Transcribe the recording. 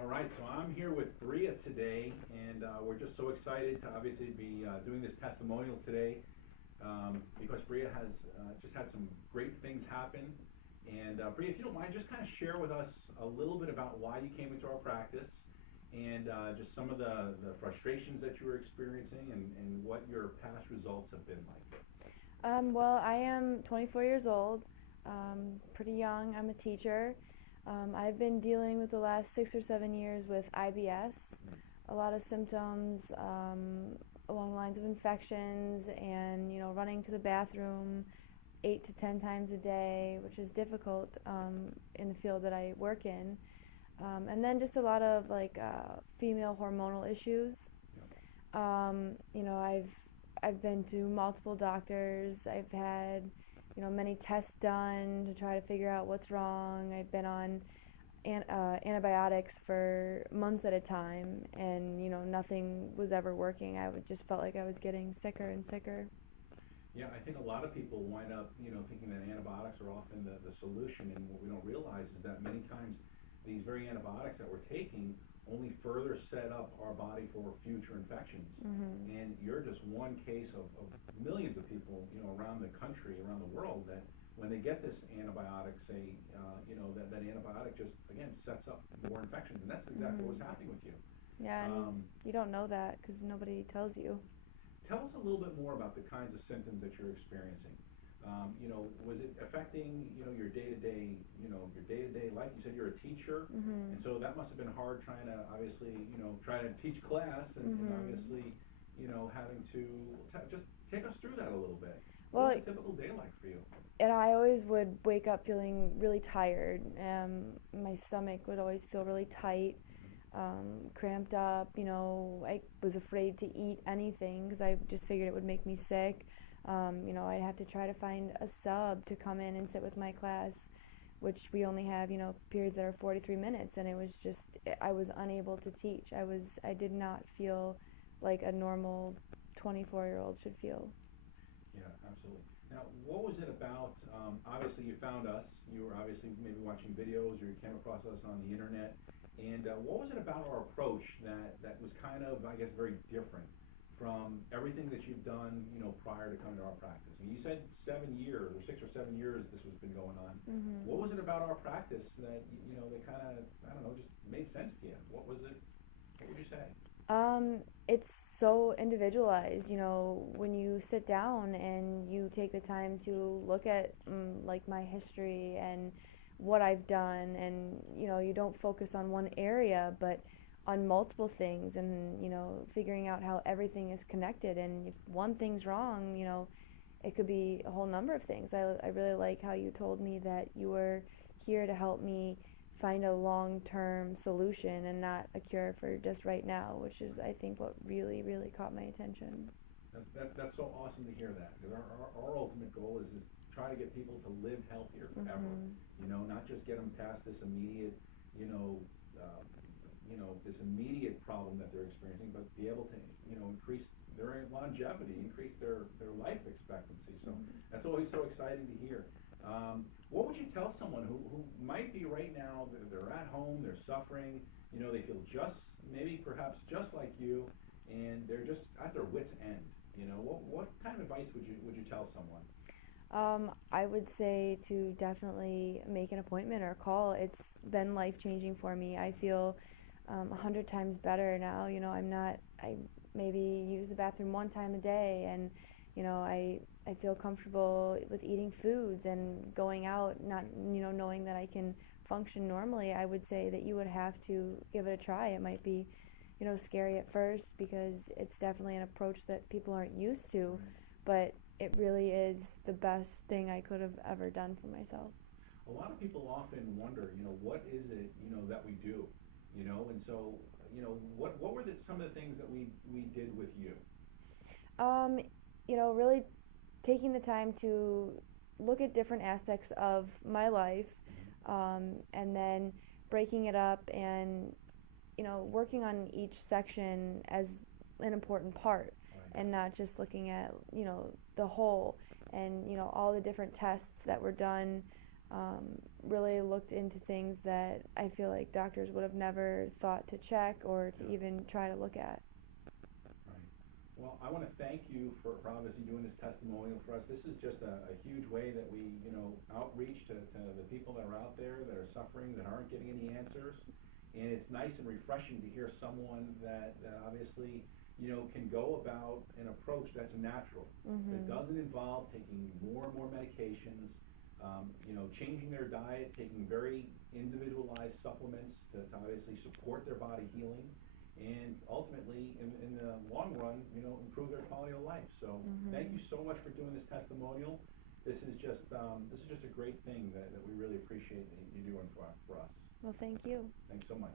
All right, so I'm here with Bria today, and we're just so excited to obviously be doing this testimonial today because Bria has just had some great things happen. And Bria, if you don't mind, just kind of share with us a little bit about why you came into our practice and just some of the frustrations that you were experiencing and what your past results have been like. Well, I am 24 years old, pretty young. I'm a teacher. I've been dealing with the last 6 or 7 years with IBS, a lot of symptoms along the lines of infections and, running to the bathroom 8 to 10 times a day, which is difficult in the field that I work in. And then just a lot of female hormonal issues. I've been to multiple doctors. I've had many tests done to try to figure out what's wrong. I've been on antibiotics for months at a time, and nothing was ever working. Just felt like I was getting sicker and sicker. Yeah, I think a lot of people wind up, thinking that antibiotics are often the solution, and what we don't realize is that many times these very antibiotics that we're taking only further set up our body for future infections. Mm-hmm. And you're just one case of millions of people, around the country, around the world, that when they get this antibiotic, say, that antibiotic just, again, sets up more infections. And that's exactly Mm-hmm. what's happening with you. Yeah, and you don't know that because nobody tells you. Tell us a little bit more about the kinds of symptoms that you're experiencing. Was it affecting, your day-to-day, life? You said you're a teacher, Mm-hmm. and so that must have been hard trying to obviously, try to teach class and Mm-hmm. obviously, having to just take us through that a little bit. Well, What was a typical day like for you? and I always would wake up feeling really tired. My stomach would always feel really tight, cramped up. I was afraid to eat anything because I just figured it would make me sick. I'd have to try to find a sub to come in and sit with my class, which we only have, periods that are 43 minutes, and it was just, I was unable to teach. I did not feel like a normal 24-year-old should feel. Yeah, absolutely. Now, what was it about? Obviously, you found us. You were obviously maybe watching videos, or you came across us on the internet. And what was it about our approach that was kind of, I guess, very different from everything that you've done, prior to coming to our practice? And you said 7 years, or 6 or 7 years, this has been going on. Mm-hmm. What was it about our practice that that kind of, I don't know, just made sense to you? What was it? What would you say? It's so individualized. When you sit down and you take the time to look at my history and what I've done, and you don't focus on one area, but on multiple things, and figuring out how everything is connected. And if one thing's wrong, it could be a whole number of things. I really like how you told me that you were here to help me find a long-term solution and not a cure for just right now, which is, I think, what really, really caught my attention. That's so awesome to hear that, because our ultimate goal is try to get people to live healthier forever. Mm-hmm. Not just get them past this immediate, this immediate problem that they're experiencing, but be able to, increase their longevity, increase their life expectancy. So that's always so exciting to hear. What would you tell someone who might be right now, they're at home, they're suffering, they feel perhaps just like you, and they're just at their wit's end? What kind of advice would you tell someone? I would say to definitely make an appointment or call. It's been life-changing for me. I feel 100 times better now. I maybe use the bathroom 1 time a day, and I feel comfortable with eating foods and going out, not knowing that I can function normally. I would say that you would have to give it a try. It might be scary at first because it's definitely an approach that people aren't used to, but it really is the best thing I could have ever done for myself. A lot of people often wonder, what is it, that we do, and so, what were some of the things that we did with you? Really taking the time to look at different aspects of my life, and then breaking it up and, working on each section as an important part, Right. and not just looking at, the whole, and, all the different tests that were done really looked into things that I feel like doctors would have never thought to check or to even try to look at. Right. Well, I want to thank you for obviously doing this testimonial for us. This is just a huge way that we, outreach to the people that are out there that are suffering, that aren't getting any answers. And it's nice and refreshing to hear someone that obviously, can go about an approach that's natural, that doesn't involve taking more and more medications, changing their diet, taking very individualized supplements to obviously support their body healing, and ultimately, in the long run, improve their quality of life. So thank you so much for doing this testimonial. This is just a great thing that we really appreciate you doing for us. Well, thank you. Thanks so much.